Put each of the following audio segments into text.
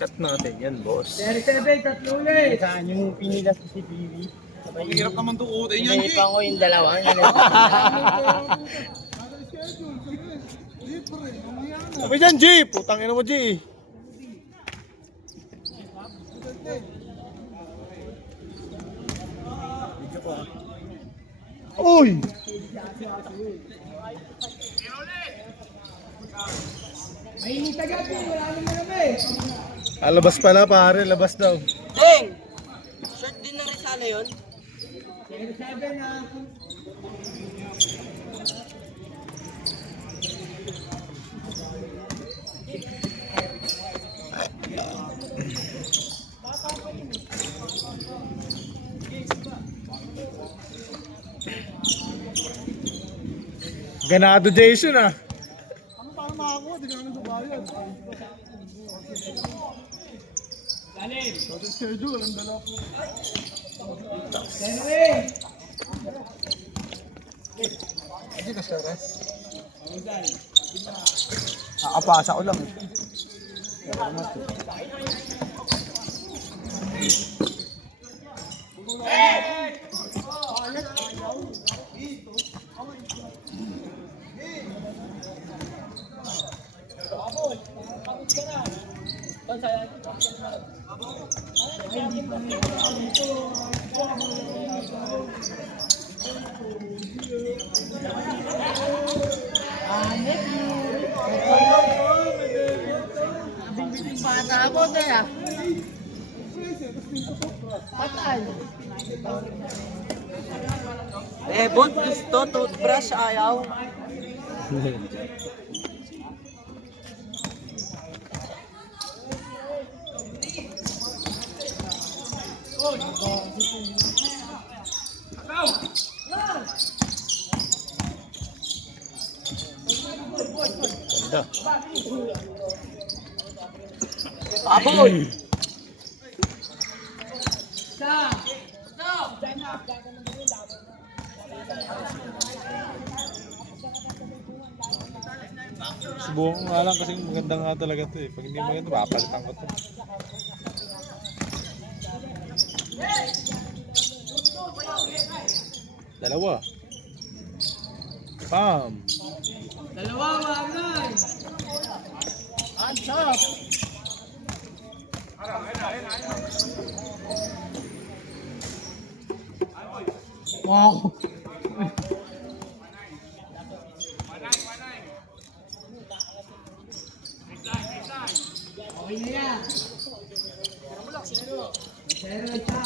cut natin yan, boss. 37, tatlo ulit. Saan yung pinila sa CPV? Ang hirap naman tukutin yan, G. Inaipan ko yung dalawa. Sabi dyan, G! Putang ina mo, G! Uy! May initagat eh, wala naman naman eh. Labas pala, pare. Labas daw. Ding! Short din ng Rizala yun? 37 na. Ganado Jason, ah. Ano para makakuha? Di ka naman sa bayan. Galing. Sa schedule, ang dala po. Anyway. Hindi ka stress. Nakapasa ko lang. Patabo na ya. Patay. Bot gusto, toothbrush ayaw. Ganda. Baboy! Subukan ko nga lang kasi maganda nga talaga to eh. Pag hindi maganda, papalitan ko to. Dalawa. Pam. Dalawa, wagay. Hands up! Wow. Okay na yan. Zero isa.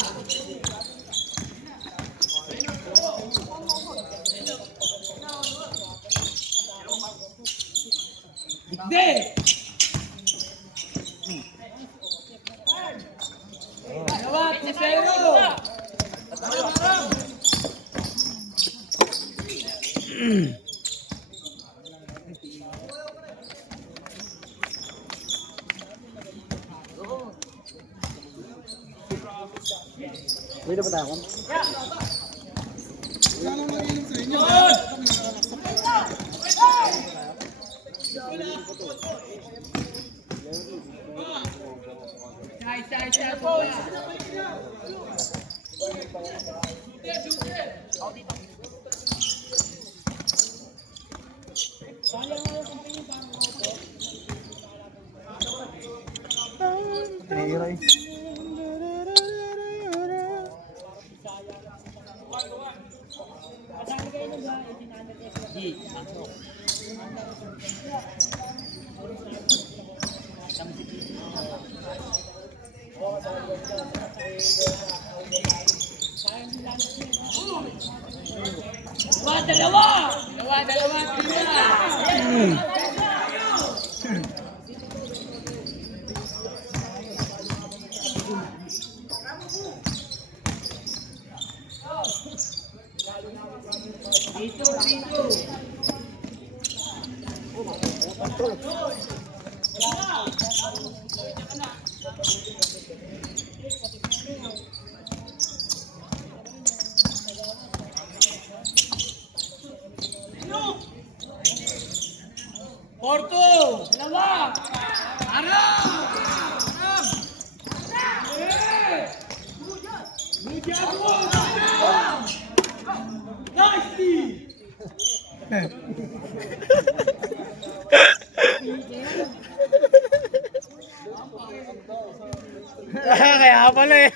Dikde! Dalawa, 2-0. Dito ba tayo? Wala nang naiinom sa inyo. Isa po. Tinira eh. Dalawa! Dito. Porto! Dalawa! Harap! Kaya pala eh.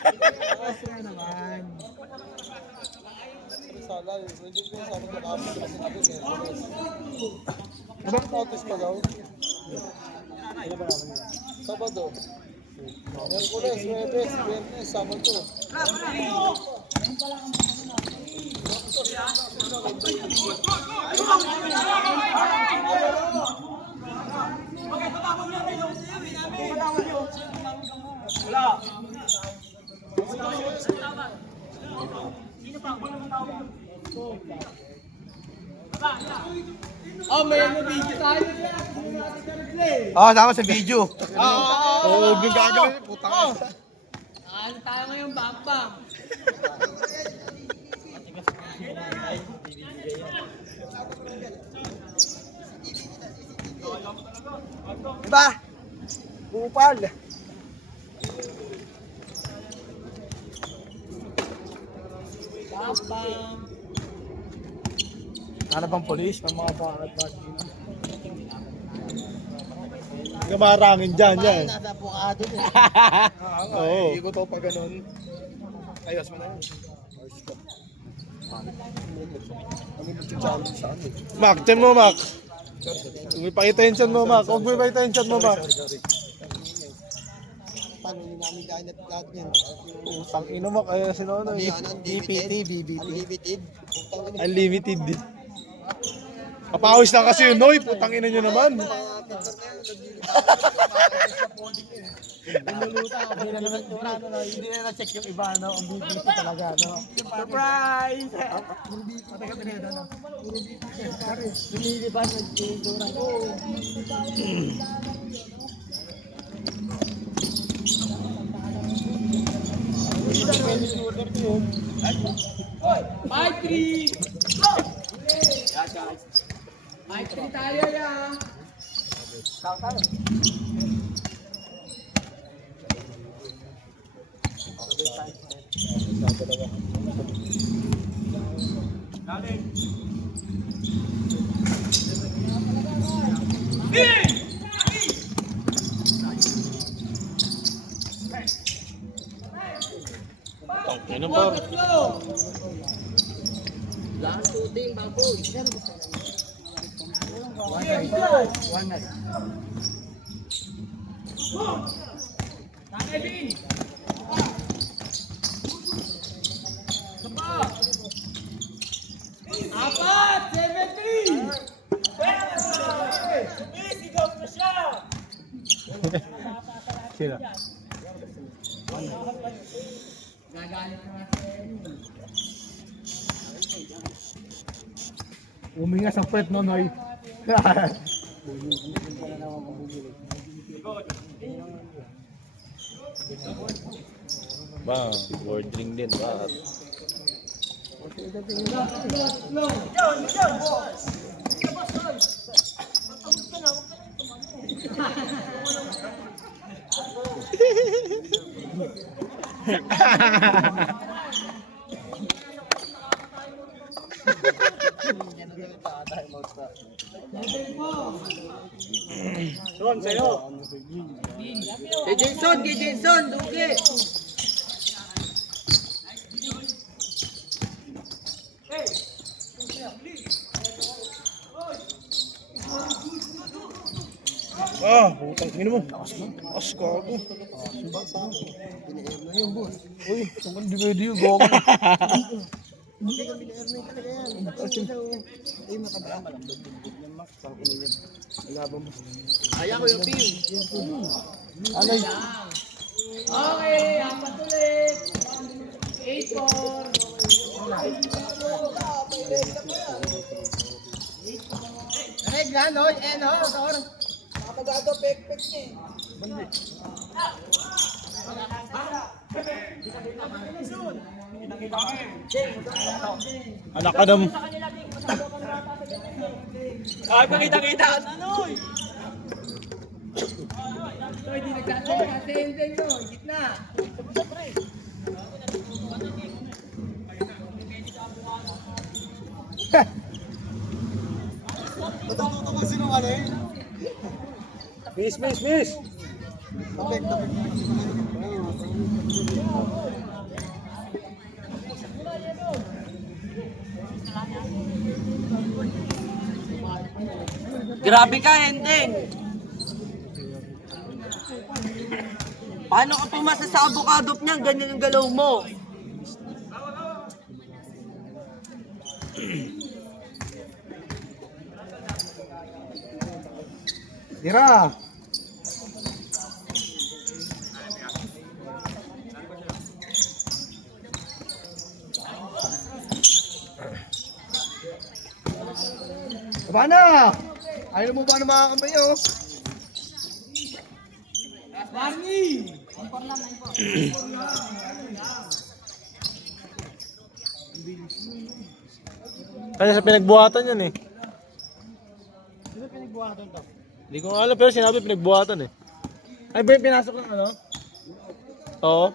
Notice pa daw. Sabado. Miyerkules, Huwebes, Biyernes, Sabado. Oh, may ano video tayo na. Ah, sama sa video. Oo, yung gagawin. Putang. Ano tayo ngayon, bang-bang? Diba? Bupal. Bang-bang. Ano bang polis? Ng mga bakit Gamarangin dyan, yan. Nasa bukado eh. Oo. Hindi ko to pa ganun. Ayos mo na yun. Ayos ko. Ano yung challenge sa ano? Mac, chan mo, Mac. Umipakita yung chan mo, Mac. Huwag mo ipakita yung chan mo, Mac. Paano hindi namin kainat lahat yan? Utang ino, Mac. Ay, sino ano? BPT, BBT. Unlimited. Unlimited. Kapawis lang kasi yun, Noy. Putang ina nyo naman. Hindi na na-check yung iba, no? Ang BBT talaga, no? Surprise! Lumilipas ng tintura ko. Five, three. Five, three tayo ya. Ano po? Lahat shooting, baboy. Kevin. Apat, 7-3. Sila. Gagalit na Uminga sa puwet, no, Noy? Bang, word ring din. Bakit? Ron, sa'yo. Kay Jason, dugi. Ah, putang ina mo. As ko ako. Uy, tungkol di video, gong. Ayaw ko yung pin. Ano yun? Okay, apat ulit. 8-4. Regla, no? No? Sor. Kapagado, pek-pek niya eh. Anak ka dam. Ay, pakita-kita. Ano? Ito, hindi nagsasabi na. Tendeng, no? Gitna. Miss! Tapik. Grabe ka, Ending. Paano ka pumasa sa avocado niyan? Ganyan yung galaw mo. Tira! Aba na! Ayaw mo ba na mga kamay oh? Kanya sa pinagbuhatan yan eh. Sino pinagbuhatan to? Hindi ko alam pero sinabi pinagbuhatan eh. Ay ba yung pinasok ng ano? Oo.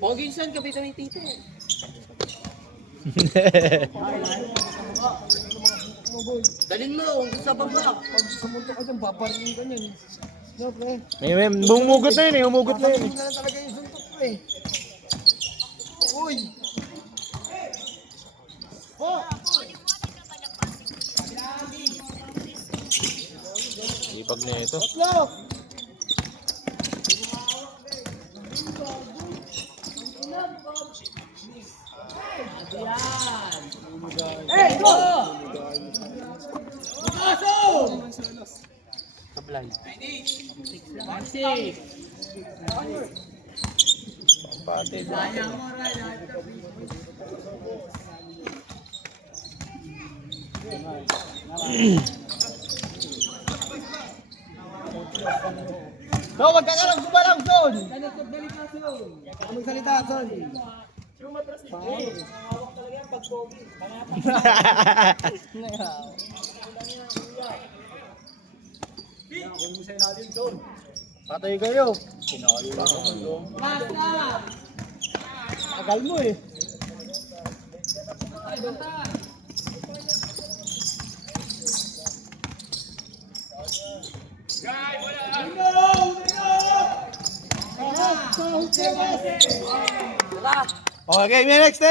Pogi saan ka bita ni Tito? Dalin mo, sa baba. Pag sumunto ka dyan, paparinig ka niyan. No, pre. May bumugot na yun eh, humugot na yun eh. Paparinig na lang talaga yung suntok ko eh. Uy! Ipag na ito. Tatlo! Hey, go! Sablay. So, wag ka lang gumalang, Son! Huwag magsalita, Son! Patay kayo! Tagal mo eh! Tara. Okay, next!